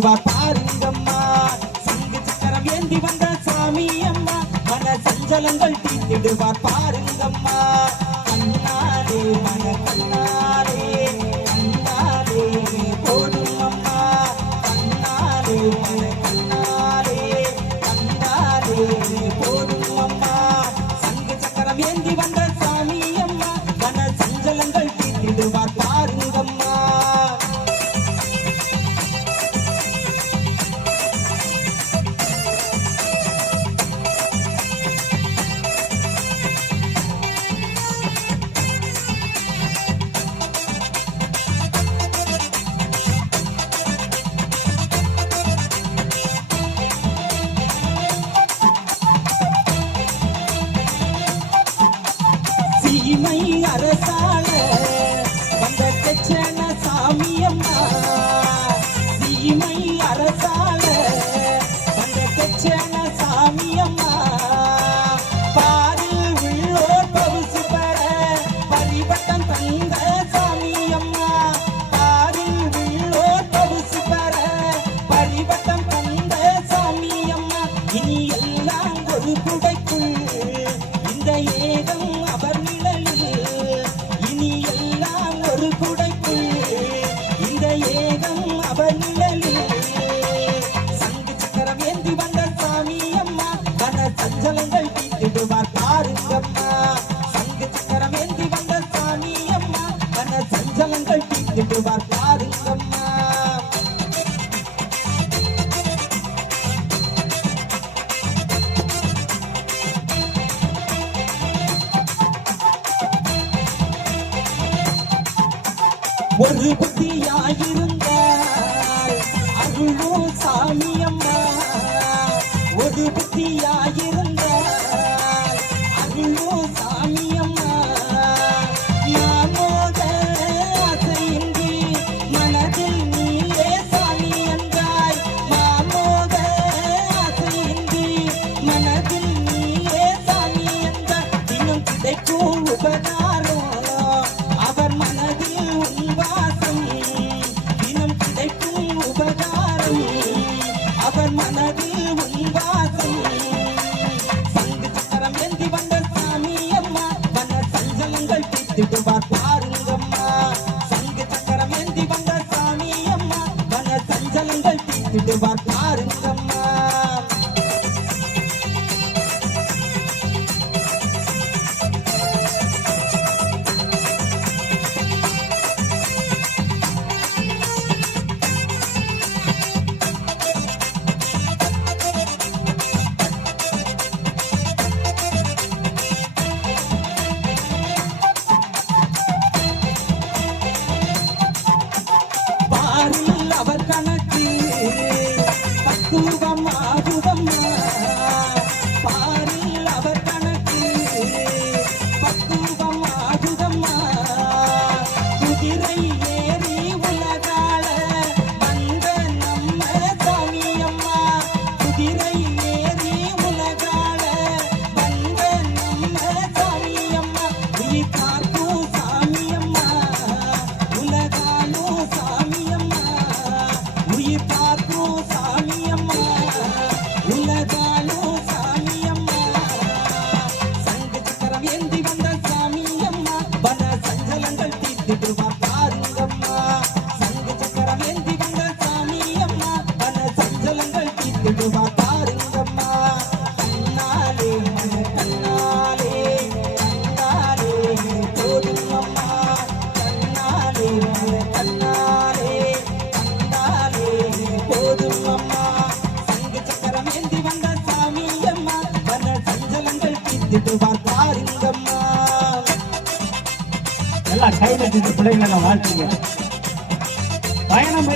தீர்த்திடுவார் பாருங்கம்மா. சங்கு சக்கரம் ஏந்தி வந்த சாமி அம்மா மன சஞ்சலங்கள் தீர்த்திடுவார் பாருங்கம்மா. கண்ணாலே மன கண்ணாலே கண்ணாலே போடும் அம்மா. கண்ணாலே மன கண்ணாலே கண்ணாலே போடும் அம்மா. சங்கு சக்கரம் ஏந்தி வந்த சாமி அம்மா மன சஞ்சலங்கள் தீர்த்திடுவார் பாருங்கம்மா. சீமை அரசாள வந்த கச்சன சாமி அம்மா. சீமை அரசாள வந்த கச்சன சாமி அம்மா. பாரில் உள்ளோர் பரிசு பெற பரிவட்டம் தந்த சாமி அம்மா. பாரில் உள்ளோர் பரிசு பெற பரிவட்டம் தந்த சாமி அம்மா. இனி எல்லாம் ஒரு குடைக்குள் இந்த ஏகம் அவர் சஞ்சலங்கள் தீர்த்திடுவார் பாருங்கம்மா. சங்கு சக்கரம் ஏந்தி வந்த சாமி அம்மா மன சஞ்சலங்கள் தீர்த்திடுவார் பாருங்கம்மா. ஒரு புத்தியாயிருந்தால் அருளும் சாமி அம்மா. ஒரு புத்தியாயிருந்தால் அருளும் சாமி அம்மா. நாமோத ஆசையின்றி மனதில் நீயே சாமி என்றாய். நாமோத ஆசையின்றி மனதில் நீயே சாமி என்றாய். இன்னும் கிடைக்கும் உபகாரம் அவர் மனதில் உன் வாசம். இன்னும் கிடைக்கும் உபகாரம் அவர் மனதில் உன் வாசம். சங்கு சக்கரம் ஏந்தி வந்த சாமி அம்மா மன சஞ்சலங்கள் தீர்த்திடுவார் பாருங்கம்மா. சங்கு சக்கரம் ஏந்தி வந்த சாமி அம்மா மன சஞ்சலங்கள் தீர்த்திடுவார் பாருங்கம்மா. அவர் கணக்கு பக்குவம் ஆகுதம்மா. பாரில் அவர் கணக்கு பக்குவம் ஆகுதம்மா. குதிரை ஏறி உலகால வந்த நம்ம சாமி அம்மா. குதிரை ஏறி உலகால வந்த நம்ம சாமி அம்மா. உயிர் காக்கும் சாமி அம்மா உலகாலும் சாமி அம்மா. உயிர் காக்கும் சாமி அம்மா உலகாலும் சாமி அம்மா. சங்கு சக்கரம் ஏந்தி வந்த சாமி அம்மா வன சஞ்சலங்கள் தீர்த்திடுவார் பாருங்கம்மா. சங்கு சக்கரம் ஏந்தி வந்த சாமி அம்மா வன சஞ்சலங்கள் தீர்த்திடுவார் பாருங்கம்மா. கண்ணாலே மன கண்ணாலே கண்ணாலே போடும் அம்மா. கண்ணாலே மன கண்ணாலே கண்ணாலே போடும் அம்மா. சங்கு சக்கரம் ஏந்தி வந்த சாமி அம்மா வன சஞ்சலங்கள் தீர்த்திடுவார் பாருங்கம்மா. எல்லாம் கையில பிள்ளைங்களை வாழ்த்துங்க. பயணம்